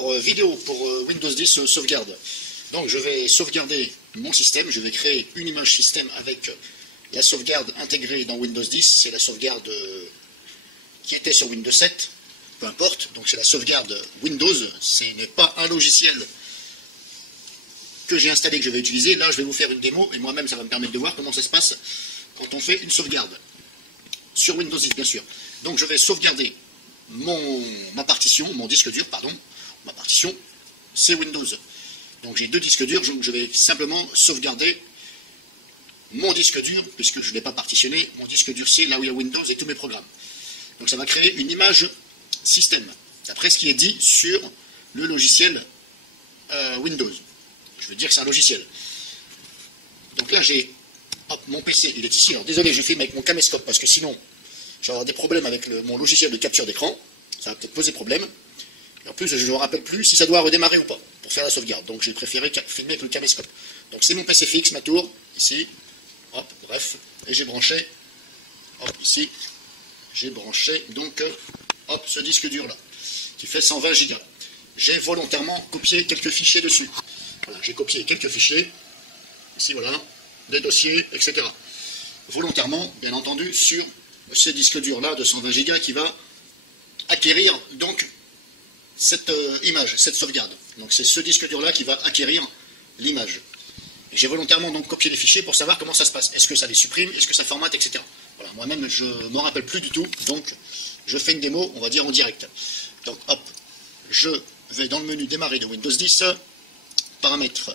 Alors, vidéo pour Windows 10 sauvegarde. Donc je vais sauvegarder mon système, je vais créer une image système avec la sauvegarde intégrée dans Windows 10, c'est la sauvegarde qui était sur Windows 7, peu importe, donc c'est la sauvegarde Windows, ce n'est pas un logiciel que j'ai installé que je vais utiliser. Là je vais vous faire une démo et moi-même ça va me permettre de voir comment ça se passe quand on fait une sauvegarde sur Windows 10 bien sûr. Donc je vais sauvegarder ma partition, mon disque dur, pardon, ma partition c'est Windows. Donc j'ai deux disques durs, donc je vais simplement sauvegarder mon disque dur, puisque je ne l'ai pas partitionné, mon disque dur c'est là où il y a Windows et tous mes programmes. Donc ça va créer une image système, d'après ce qui est dit sur le logiciel Windows. Je veux dire que c'est un logiciel. Donc là j'ai, hop, mon PC, il est ici. Alors désolé, je filme avec mon caméscope, parce que sinon je vais avoir des problèmes avec mon logiciel de capture d'écran, ça va peut-être poser problème. Et en plus, je ne me rappelle plus si ça doit redémarrer ou pas pour faire la sauvegarde. Donc j'ai préféré filmer avec le caméscope. Donc c'est mon PC fixe, ma tour, ici. Hop, bref. Et j'ai branché, hop, ici. J'ai branché, donc, hop, ce disque dur là, qui fait 120 Go. J'ai volontairement copié quelques fichiers dessus. Voilà, j'ai copié quelques fichiers. Ici, voilà, des dossiers, etc. Volontairement, bien entendu, sur ce disque dur là de 120 Go qui va acquérir, donc, cette image, cette sauvegarde. Donc c'est ce disque dur là qui va acquérir l'image. J'ai volontairement donc copié les fichiers pour savoir comment ça se passe. Est-ce que ça les supprime, est-ce que ça formate, etc. Voilà, moi-même je ne m'en rappelle plus du tout, donc je fais une démo, on va dire en direct. Donc hop, je vais dans le menu démarrer de Windows 10, paramètres,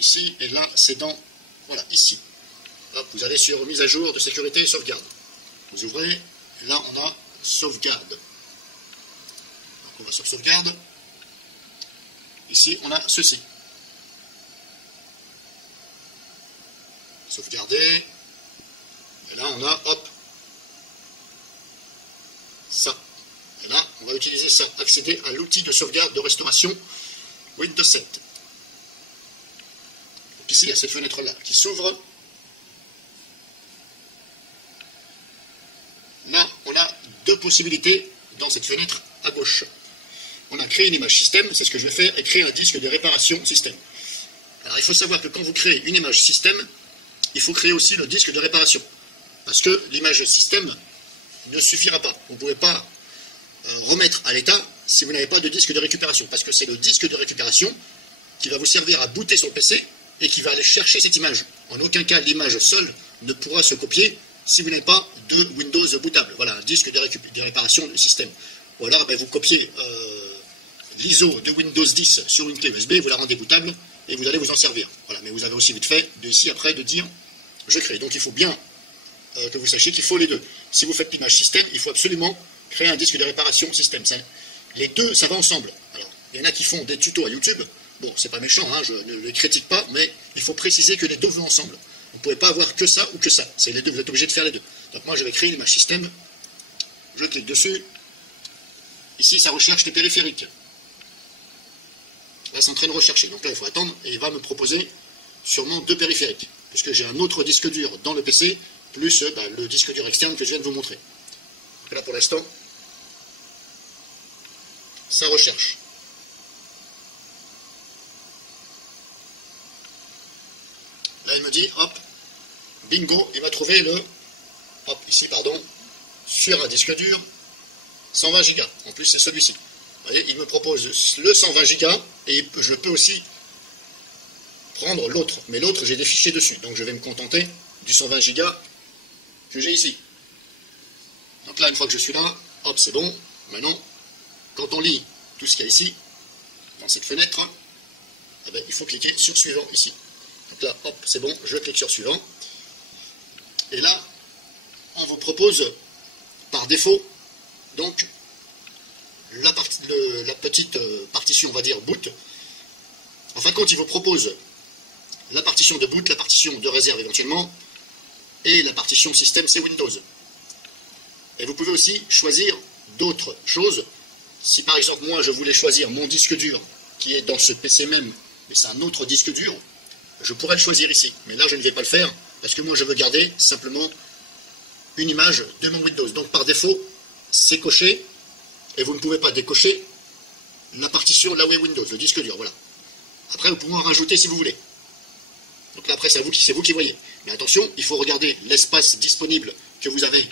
ici, et là c'est dans, voilà, ici. Hop, vous allez sur mise à jour de sécurité et sauvegarde. Vous ouvrez, là on a sauvegarde. On va sur sauvegarde. Ici, on a ceci. Sauvegarder. Et là, on a, hop, ça. Et là, on va utiliser ça. Accéder à l'outil de sauvegarde de restauration Windows 7. Donc ici, il y a cette fenêtre-là qui s'ouvre. Là, on a deux possibilités dans cette fenêtre à gauche. On a créé une image système, c'est ce que je vais faire, et créer un disque de réparation système. Alors il faut savoir que quand vous créez une image système, il faut créer aussi le disque de réparation. Parce que l'image système ne suffira pas. Vous ne pouvez pas remettre à l'état si vous n'avez pas de disque de récupération. Parce que c'est le disque de récupération qui va vous servir à booter son PC et qui va aller chercher cette image. En aucun cas, l'image seule ne pourra se copier si vous n'avez pas de Windows bootable. Voilà, un disque de réparation du système. Ou alors, vous copiez l'ISO de Windows 10 sur une clé USB, vous la rendez bootable et vous allez vous en servir. Voilà, mais vous avez aussi vite fait, ici après, de dire je crée. Donc il faut bien que vous sachiez qu'il faut les deux. Si vous faites l'image système, il faut absolument créer un disque de réparation système. Les deux, ça va ensemble. Alors, il y en a qui font des tutos à YouTube. Bon, c'est pas méchant, hein, je ne les critique pas, mais il faut préciser que les deux vont ensemble. Vous ne pouvez pas avoir que ça ou que ça. C'est les deux, vous êtes obligé de faire les deux. Donc moi, je vais créer l'image système. Je clique dessus. Ici, ça recherche les périphériques. Là, c'est en train de rechercher. Donc là, il faut attendre et il va me proposer sûrement deux périphériques. Puisque j'ai un autre disque dur dans le PC, plus le disque dur externe que je viens de vous montrer. Donc là, pour l'instant, ça recherche. Là, il me dit, hop, bingo, il m'a trouvé hop, ici, pardon, sur un disque dur, 120 Go. En plus, c'est celui-ci. Vous voyez, il me propose le 120 Go et je peux aussi prendre l'autre. Mais l'autre, j'ai des fichiers dessus. Donc, je vais me contenter du 120 Go que j'ai ici. Donc là, une fois que je suis là, hop, c'est bon. Maintenant, quand on lit tout ce qu'il y a ici, dans cette fenêtre, il faut cliquer sur suivant ici. Donc là, hop, c'est bon, je clique sur suivant. Et là, on vous propose par défaut, donc, la petite partition, on va dire, boot. En fin de compte, il vous propose la partition de boot, la partition de réserve éventuellement, et la partition système, c'est Windows. Et vous pouvez aussi choisir d'autres choses. Si par exemple, moi, je voulais choisir mon disque dur, qui est dans ce PC même, mais c'est un autre disque dur, je pourrais le choisir ici. Mais là, je ne vais pas le faire, parce que moi, je veux garder simplement une image de mon Windows. Donc, par défaut, c'est coché, et vous ne pouvez pas décocher la partition là où est Windows, le disque dur, voilà. Après, vous pouvez en rajouter si vous voulez. Donc là, après, c'est vous qui voyez. Mais attention, il faut regarder l'espace disponible que vous avez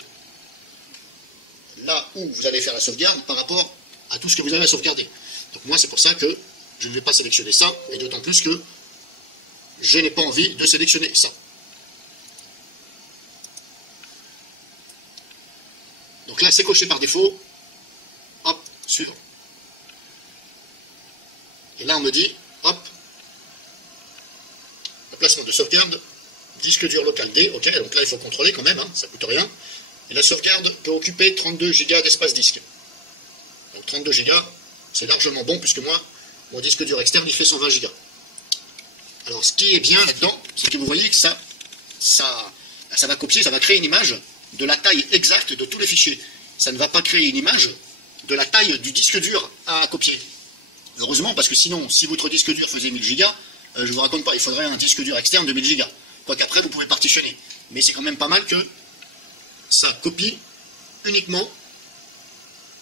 là où vous allez faire la sauvegarde par rapport à tout ce que vous avez à sauvegarder. Donc moi, c'est pour ça que je ne vais pas sélectionner ça, et d'autant plus que je n'ai pas envie de sélectionner ça. Donc là, c'est coché par défaut. Hop, suivant. Et là, on me dit, hop, placement de sauvegarde, disque dur local D, ok, donc là il faut contrôler quand même, hein, ça coûte rien. Et la sauvegarde peut occuper 32 Go d'espace disque. Donc 32 Go, c'est largement bon, puisque moi, mon disque dur externe, il fait 120 Go. Alors ce qui est bien là-dedans, c'est que vous voyez que ça va copier, ça va créer une image de la taille exacte de tous les fichiers. Ça ne va pas créer une image de la taille du disque dur à copier. Heureusement, parce que sinon, si votre disque dur faisait 1000 Go, je ne vous raconte pas, il faudrait un disque dur externe de 1000 Go. Quoique après, vous pouvez partitionner. Mais c'est quand même pas mal que ça copie uniquement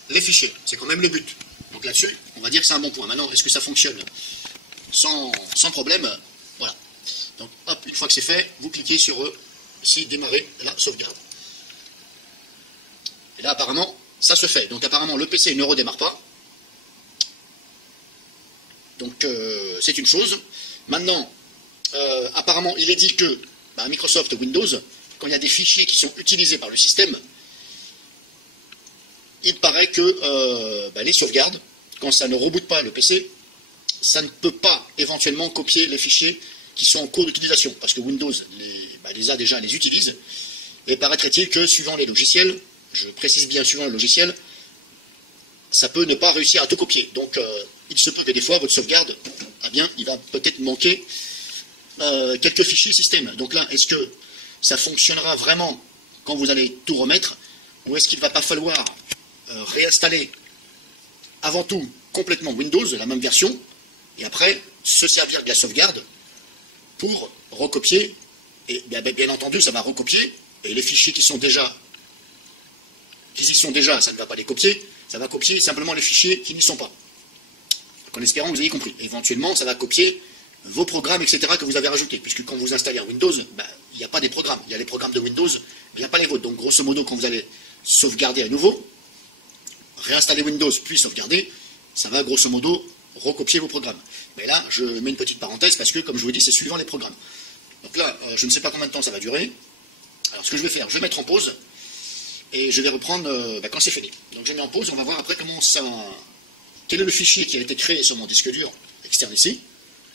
les fichiers. C'est quand même le but. Donc là-dessus, on va dire que c'est un bon point. Maintenant, est-ce que ça fonctionne sans problème? Voilà. Donc hop, une fois que c'est fait, vous cliquez sur ici, démarrer la sauvegarde. Et là, apparemment, ça se fait. Donc apparemment, le PC ne redémarre pas. Donc c'est une chose. Maintenant, apparemment, il est dit que Microsoft Windows, quand il y a des fichiers qui sont utilisés par le système, il paraît que les sauvegardes, quand ça ne reboote pas le PC, ça ne peut pas éventuellement copier les fichiers qui sont en cours d'utilisation, parce que Windows les utilise, et paraîtrait-il que suivant les logiciels, je précise bien suivant le logiciel, ça peut ne pas réussir à tout copier. Donc il se peut que des fois votre sauvegarde, il va peut-être manquer quelques fichiers système. Donc là, est-ce que ça fonctionnera vraiment quand vous allez tout remettre, ou est-ce qu'il ne va pas falloir réinstaller avant tout complètement Windows, la même version, et après se servir de la sauvegarde pour recopier, et bien entendu ça va recopier, et les fichiers qui y sont déjà, ça ne va pas les copier, ça va copier simplement les fichiers qui n'y sont pas. Donc en espérant que vous ayez compris. Éventuellement, ça va copier vos programmes, etc. que vous avez rajoutés, puisque quand vous installez un Windows, il n'y a pas des programmes. Il y a les programmes de Windows, mais il n'y a pas les vôtres. Donc grosso modo, quand vous allez sauvegarder à nouveau, réinstaller Windows puis sauvegarder, ça va grosso modo recopier vos programmes. Mais là, je mets une petite parenthèse parce que, comme je vous dis, c'est suivant les programmes. Donc là, je ne sais pas combien de temps ça va durer. Alors ce que je vais faire, je vais mettre en pause et je vais reprendre quand c'est fini. Donc je mets en pause, on va voir après comment ça... Quel est le fichier qui a été créé sur mon disque dur externe ici.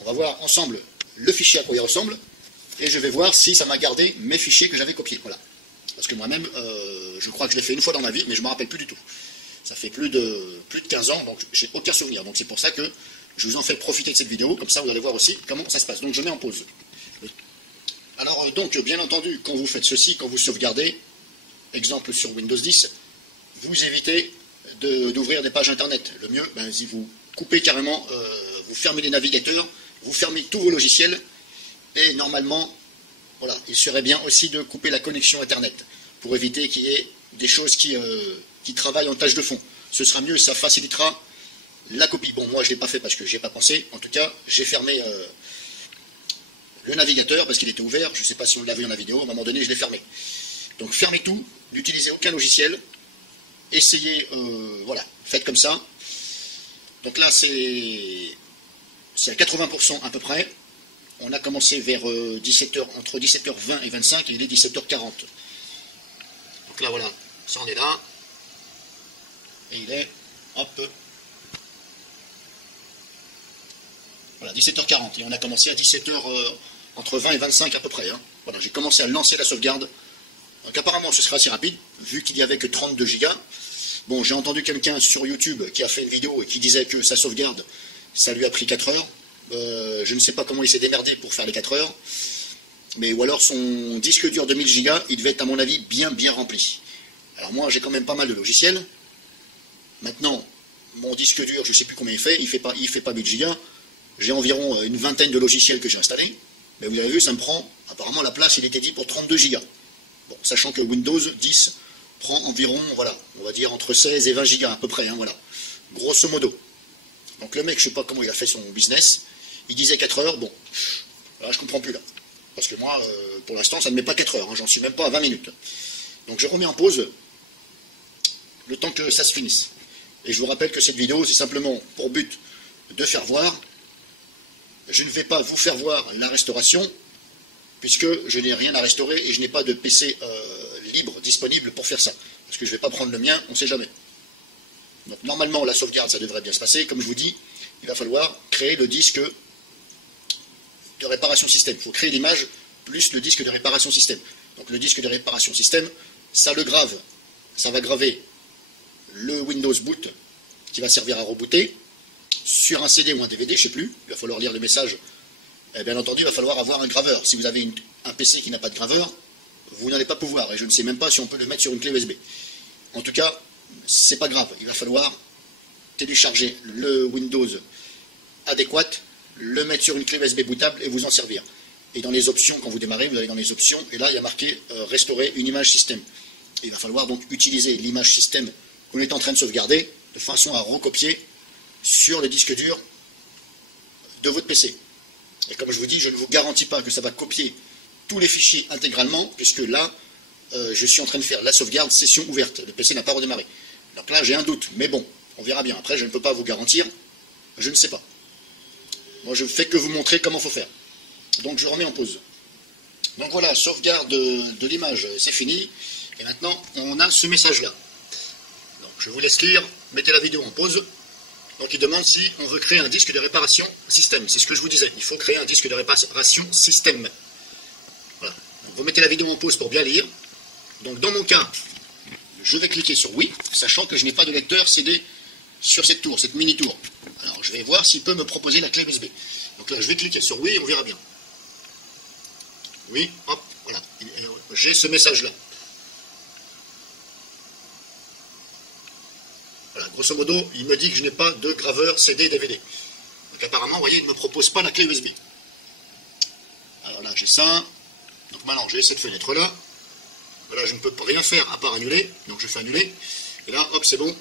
On va voir ensemble le fichier à quoi il ressemble et je vais voir si ça m'a gardé mes fichiers que j'avais copiés. Voilà. Parce que moi-même, je crois que je l'ai fait une fois dans ma vie, mais je ne me rappelle plus du tout. Ça fait plus de 15 ans, donc j'ai aucun souvenir. Donc c'est pour ça que je vous en fais profiter de cette vidéo, comme ça vous allez voir aussi comment ça se passe. Donc je mets en pause. Alors donc, bien entendu, quand vous faites ceci, quand vous sauvegardez, exemple sur Windows 10, vous évitez d'ouvrir des pages internet. Le mieux, si vous coupez carrément, vous fermez les navigateurs, vous fermez tous vos logiciels, et normalement, voilà, il serait bien aussi de couper la connexion internet, pour éviter qu'il y ait des choses qui travaillent en tâche de fond. Ce sera mieux, ça facilitera la copie. Bon, moi je ne l'ai pas fait parce que je n'y ai pas pensé. En tout cas, j'ai fermé le navigateur parce qu'il était ouvert. Je ne sais pas si on l'a vu dans la vidéo. À un moment donné, je l'ai fermé. Donc fermez tout, n'utilisez aucun logiciel. Essayez, voilà, faites comme ça. Donc là, c'est à 80% à peu près. On a commencé vers 17h, entre 17h20 et 25, et il est 17h40. Donc là, voilà, ça on est là. Et il est, hop, voilà, 17h40. Et on a commencé à 17h, entre 20 et 25 à peu près. Hein. Voilà, j'ai commencé à lancer la sauvegarde. Donc apparemment, ce sera assez rapide, vu qu'il n'y avait que 32 Go. Bon, j'ai entendu quelqu'un sur YouTube qui a fait une vidéo et qui disait que sa sauvegarde, ça lui a pris 4 heures. Je ne sais pas comment il s'est démerdé pour faire les 4 heures. Mais ou alors son disque dur de 1000 Go, il devait être à mon avis bien rempli. Alors moi, j'ai quand même pas mal de logiciels. Maintenant, mon disque dur, je ne sais plus combien il fait pas 1000 Go. J'ai environ une vingtaine de logiciels que j'ai installés. Mais vous avez vu, ça me prend, apparemment la place, il était dit pour 32 Go. Bon, sachant que Windows 10 prend environ, voilà, on va dire entre 16 et 20 Go à peu près, hein, voilà, grosso modo. Donc le mec, je sais pas comment il a fait son business, il disait 4 heures, bon, là je comprends plus là. Parce que moi, pour l'instant, ça ne met pas 4 heures, hein, j'en suis même pas à 20 minutes. Donc je remets en pause le temps que ça se finisse. Et je vous rappelle que cette vidéo, c'est simplement pour but de faire voir. Je ne vais pas vous faire voir la restauration, puisque je n'ai rien à restaurer et je n'ai pas de PC libre, disponible pour faire ça. Parce que je ne vais pas prendre le mien, on ne sait jamais. Donc normalement, la sauvegarde, ça devrait bien se passer. Comme je vous dis, il va falloir créer le disque de réparation système. Il faut créer l'image plus le disque de réparation système. Donc le disque de réparation système, ça le grave. Ça va graver le Windows Boot qui va servir à rebooter sur un CD ou un DVD, je ne sais plus. Il va falloir lire les messages. Et bien entendu, il va falloir avoir un graveur. Si vous avez un PC qui n'a pas de graveur, vous n'allez pas pouvoir. Et je ne sais même pas si on peut le mettre sur une clé USB. En tout cas, c'est pas grave. Il va falloir télécharger le Windows adéquat, le mettre sur une clé USB bootable et vous en servir. Et dans les options, quand vous démarrez, vous allez dans les options, et là, il y a marqué restaurer une image système. Et il va falloir donc utiliser l'image système qu'on est en train de sauvegarder de façon à recopier sur le disque dur de votre PC. Et comme je vous dis, je ne vous garantis pas que ça va copier tous les fichiers intégralement, puisque là, je suis en train de faire la sauvegarde session ouverte. Le PC n'a pas redémarré. Donc là, j'ai un doute, mais bon, on verra bien. Après, je ne peux pas vous garantir, je ne sais pas. Moi, je ne fais que vous montrer comment il faut faire. Donc, je remets en pause. Donc voilà, sauvegarde de l'image, c'est fini. Et maintenant, on a ce message-là. Donc, je vous laisse lire, mettez la vidéo en pause. Donc, il demande si on veut créer un disque de réparation système. C'est ce que je vous disais, il faut créer un disque de réparation système. Voilà. Donc, vous mettez la vidéo en pause pour bien lire. Donc, dans mon cas, je vais cliquer sur oui, sachant que je n'ai pas de lecteur CD sur cette tour, cette mini-tour. Alors, je vais voir s'il peut me proposer la clé USB. Donc là, je vais cliquer sur oui et on verra bien. Oui, hop, voilà. J'ai ce message-là. Voilà, grosso modo, il me dit que je n'ai pas de graveur CD DVD. Donc apparemment, vous voyez, il ne me propose pas la clé USB. Alors là, j'ai ça. Donc maintenant, j'ai cette fenêtre-là. Voilà, je ne peux rien faire à part annuler. Donc je fais annuler. Et là, hop, c'est bon.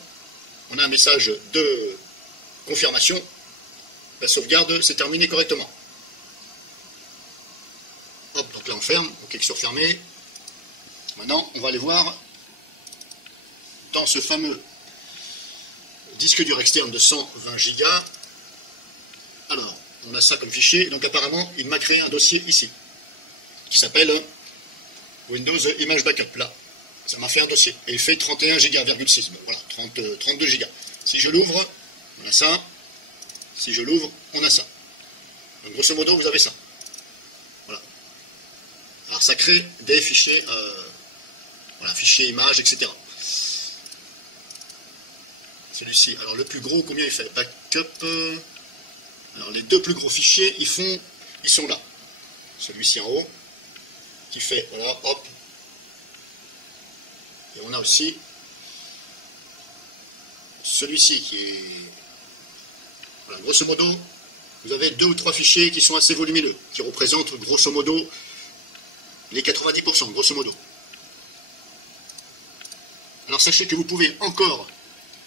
On a un message de confirmation. La sauvegarde s'est terminée correctement. Hop, donc là, on ferme. On clique sur fermer. Maintenant, on va aller voir dans ce fameux disque dur externe de 120 Go. Alors, on a ça comme fichier. Donc apparemment, il m'a créé un dossier ici qui s'appelle Windows Image Backup. Là, ça m'a fait un dossier. Et il fait 31 Go,6. Bon, voilà, 32 Go. Si je l'ouvre, on a ça. Si je l'ouvre, on a ça. Donc grosso modo, vous avez ça. Voilà. Alors ça crée des fichiers, voilà, fichiers images, etc. Celui-ci, alors le plus gros, combien il fait? Backup. Alors les deux plus gros fichiers, ils sont là. Celui-ci en haut, qui fait, voilà, hop. Et on a aussi celui-ci qui est, voilà, grosso modo, vous avez 2 ou 3 fichiers qui sont assez volumineux, qui représentent grosso modo les 90%, grosso modo. Alors sachez que vous pouvez encore,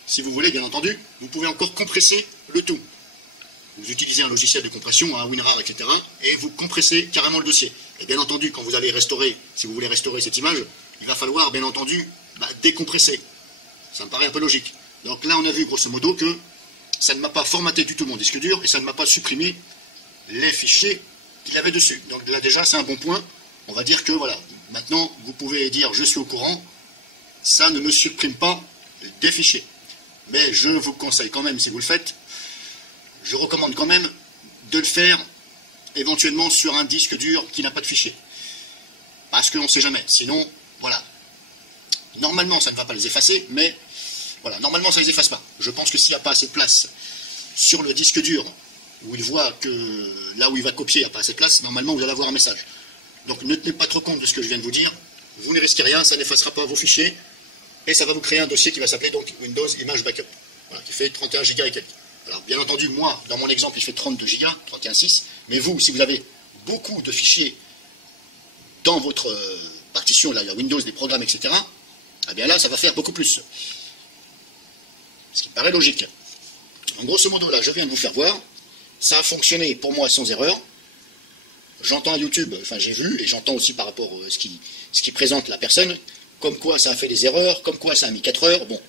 si vous voulez bien entendu, vous pouvez encore compresser le tout. Vous utilisez un logiciel de compression, un WinRAR, etc. et vous compressez carrément le dossier. Et bien entendu, quand vous allez restaurer, si vous voulez restaurer cette image, il va falloir bien entendu décompresser. Ça me paraît un peu logique. Donc là, on a vu grosso modo que ça ne m'a pas formaté du tout mon disque dur et ça ne m'a pas supprimé les fichiers qu'il avait dessus. Donc là déjà, c'est un bon point. On va dire que voilà, maintenant, vous pouvez dire je suis au courant, ça ne me supprime pas des fichiers. Mais je vous conseille quand même, si vous le faites, je recommande quand même de le faire éventuellement sur un disque dur qui n'a pas de fichier. Parce qu'on ne sait jamais. Sinon, voilà. Normalement, ça ne va pas les effacer, mais voilà, normalement, ça ne les efface pas. Je pense que s'il n'y a pas assez de place sur le disque dur, où il voit que là où il va copier, il n'y a pas assez de place, normalement, vous allez avoir un message. Donc, ne tenez pas trop compte de ce que je viens de vous dire. Vous ne risquez rien, ça n'effacera pas vos fichiers, et ça va vous créer un dossier qui va s'appeler donc Windows Image Backup, voilà, qui fait 31 Go et quelques. Alors, bien entendu, moi, dans mon exemple, il fait 32 Go, 31,6, mais vous, si vous avez beaucoup de fichiers dans votre partition, là, il y a Windows, des programmes, etc., eh bien là, ça va faire beaucoup plus. Ce qui me paraît logique. En grosso modo, là, je viens de vous faire voir. Ça a fonctionné pour moi sans erreur. J'entends à YouTube, enfin j'ai vu, et j'entends aussi par rapport à ce qui présente la personne, comme quoi ça a fait des erreurs, comme quoi ça a mis 4 heures. Bon,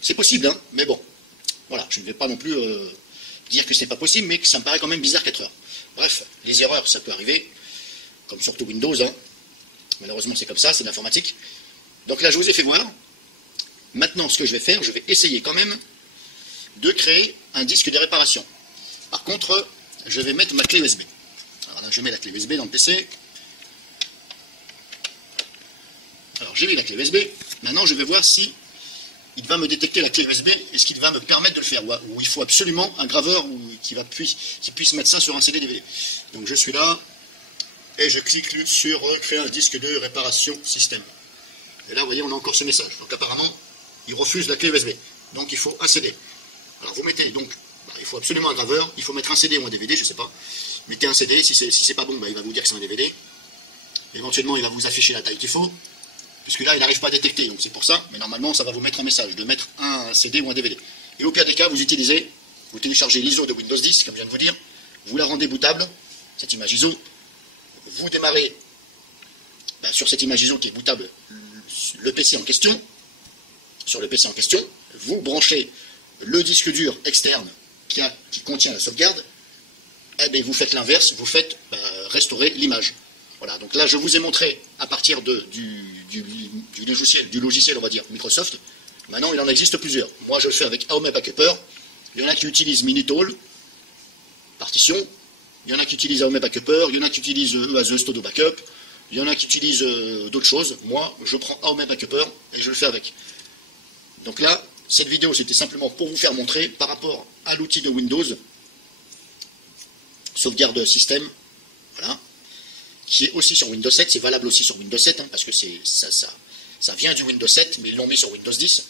c'est possible, hein, mais bon. Voilà, je ne vais pas non plus dire que c'est pas possible, mais que ça me paraît quand même bizarre 4 heures. Bref, les erreurs, ça peut arriver, comme surtout Windows, hein. Malheureusement c'est comme ça, c'est de l'informatique. Donc là, je vous ai fait voir. Maintenant, ce que je vais faire, je vais essayer quand même de créer un disque de réparation. Par contre, je vais mettre ma clé USB. Alors là, je mets la clé USB dans le PC. Alors, j'ai mis la clé USB. Maintenant, je vais voir si il va me détecter la clé USB et ce qu'il va me permettre de le faire. Ou il faut absolument un graveur qui puisse mettre ça sur un CD DVD. Donc, je suis là et je clique sur créer un disque de réparation système. Et là, vous voyez, on a encore ce message. Donc, apparemment, il refuse la clé USB. Donc, il faut un CD. Alors, vous mettez donc, il faut absolument un graveur. Il faut mettre un CD ou un DVD, je ne sais pas. Mettez un CD. Si c'est pas bon, il va vous dire que c'est un DVD. Éventuellement, il va vous afficher la taille qu'il faut. Puisque là, il n'arrive pas à détecter. Donc, c'est pour ça. Mais normalement, ça va vous mettre un message de mettre un CD ou un DVD. Et au pire des cas, vous téléchargez l'ISO de Windows 10, comme je viens de vous dire. Vous la rendez bootable, cette image ISO. Vous démarrez sur cette image ISO qui est bootable le PC en question. Sur le PC en question, vous branchez le disque dur externe qui contient la sauvegarde. Et bien, vous faites l'inverse, vous faites restaurer l'image. Voilà, donc là je vous ai montré à partir du logiciel, on va dire, Microsoft. Maintenant il en existe plusieurs. Moi je le fais avec AOME Backuper. Il y en a qui utilisent Minitol, partition. Il y en a qui utilisent AOME Backuper. Il y en a qui utilisent EASE Todo Backup. Il y en a qui utilisent d'autres choses. Moi je prends AOME Backuper et je le fais avec. Donc là, cette vidéo c'était simplement pour vous faire montrer par rapport à l'outil de Windows, sauvegarde système, voilà, qui est aussi sur Windows 7, c'est valable aussi sur Windows 7, hein, parce que ça vient du Windows 7, mais ils l'ont mis sur Windows 10.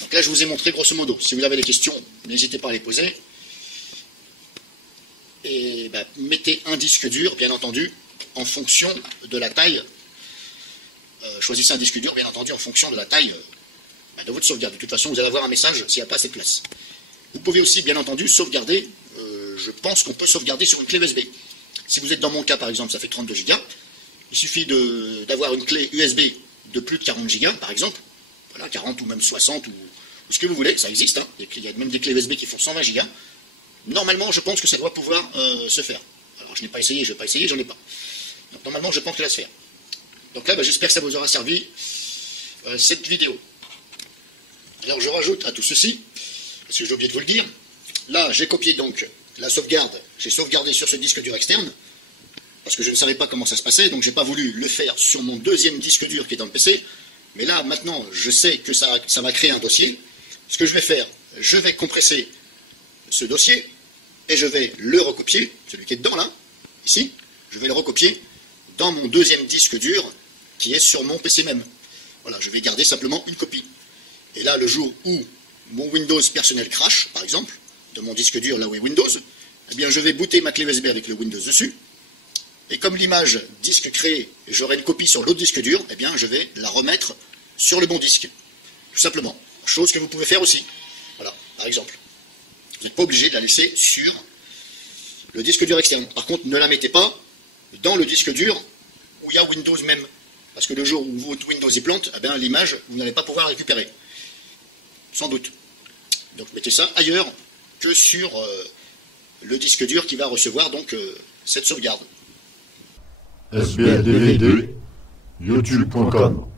Donc là, je vous ai montré grosso modo. Si vous avez des questions, n'hésitez pas à les poser. Et mettez un disque dur, bien entendu, en fonction de la taille. Choisissez un disque dur, bien entendu, en fonction de la taille de votre sauvegarde. De toute façon, vous allez avoir un message s'il n'y a pas assez de place. Vous pouvez aussi, bien entendu, sauvegarder. Je pense qu'on peut sauvegarder sur une clé USB. Si vous êtes dans mon cas, par exemple, ça fait 32 Go. Il suffit d'avoir une clé USB de plus de 40 Go, par exemple. Voilà, 40 ou même 60 ou ce que vous voulez, ça existe. Hein. Il y a même des clés USB qui font 120 Go. Normalement, je pense que ça doit pouvoir se faire. Alors, je n'ai pas essayé, je ne vais pas essayer, j'en ai pas. Donc, normalement, je pense que ça va se faire. Donc là, j'espère que ça vous aura servi cette vidéo. Alors, je rajoute à tout ceci, parce que j'ai oublié de vous le dire, là, j'ai copié donc la sauvegarde, j'ai sauvegardé sur ce disque dur externe, parce que je ne savais pas comment ça se passait, donc j'ai pas voulu le faire sur mon deuxième disque dur qui est dans le PC, mais là, maintenant, je sais que ça va créer un dossier. Ce que je vais faire, je vais compresser ce dossier, et je vais le recopier, celui qui est dedans, là, ici, je vais le recopier dans mon deuxième disque dur, qui est sur mon PC même. Voilà, je vais garder simplement une copie. Et là, le jour où mon Windows personnel crash, par exemple, de mon disque dur là où est Windows, eh bien je vais booter ma clé USB avec le Windows dessus, et comme l'image disque créée, j'aurai une copie sur l'autre disque dur, eh bien je vais la remettre sur le bon disque, tout simplement. Chose que vous pouvez faire aussi. Voilà, par exemple. Vous n'êtes pas obligé de la laisser sur le disque dur externe. Par contre, ne la mettez pas dans le disque dur où il y a Windows même. Parce que le jour où votre Windows y plante, eh bien l'image, vous n'allez pas pouvoir la récupérer. Sans doute. Donc mettez ça ailleurs que sur le disque dur qui va recevoir donc cette sauvegarde. SBLDVD, youtube.com